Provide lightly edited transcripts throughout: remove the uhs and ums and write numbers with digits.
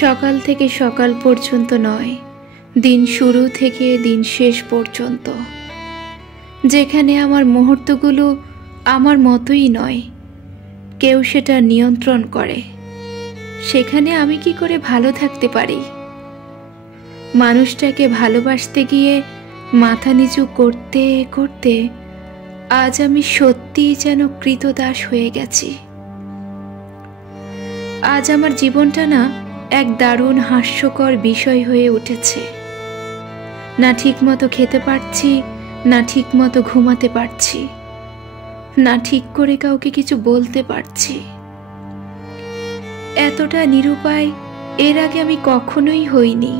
সকাল থেকে সকাল পর্যন্ত নয়, দিন শুরু থেকে দিন শেষ পর্যন্ত, যেখানে আমার মুহূর্তগুলো আমার মতোই নয়, কেউ সেটা নিয়ন্ত্রণ করে, সেখানে আমি কি করে ভালো থাকতে পারি? মানুষটাকে ভালোবাসতে গিয়ে মাথা নিচু করতে করতে আজ আমি সত্যিই যেন কৃতদাস হয়ে গেছি। আজ আমার জীবনটা না এক দারুণ হাস্যকর বিষয় হয়ে উঠেছে। না ঠিক মতো খেতে পারছি, না ঠিক মতো ঘুমাতে পারছি, না ঠিক করে কাউকে কিছু বলতে পারছি। এতটা নিরুপায় এর আগে আমি কখনোই হইনি।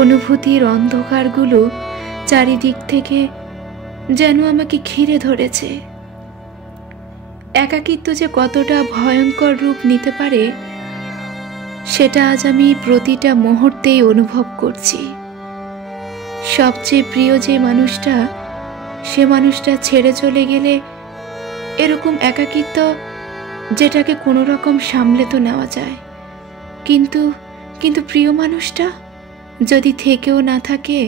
অনুভূতির অন্ধকারগুলো চারিদিক থেকে যেন আমাকে ঘিরে ধরেছে। একাকিত্ব যে কতটা ভয়ঙ্কর রূপ নিতে পারে সেটা আজ আমি প্রতিটা মুহূর্তেই অনুভব করছি। সবচেয়ে প্রিয় যে মানুষটা, সে মানুষটা ছেড়ে চলে গেলে এরকম একাকিত্ব, যেটাকে কোনো রকম সামলে তো নেওয়া যায়, কিন্তু প্রিয় মানুষটা যদি থেকেও না থাকে,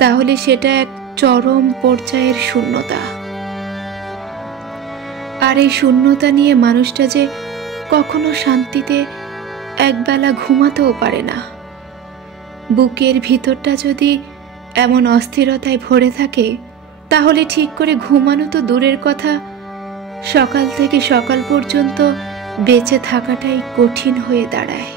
তাহলে সেটা এক চরম পর্যায়ের শূন্যতা। আর এই শূন্যতা নিয়ে মানুষটা যে কখনো শান্তিতে একবেলা ঘুমাতেও পারে না। বুকের ভিতরটা যদি এমন অস্থিরতায় ভরে থাকে, তাহলে ঠিক করে ঘুমানো তো দূরের কথা, সকাল থেকে সকাল পর্যন্ত বেঁচে থাকাটাই কঠিন হয়ে দাঁড়ায়।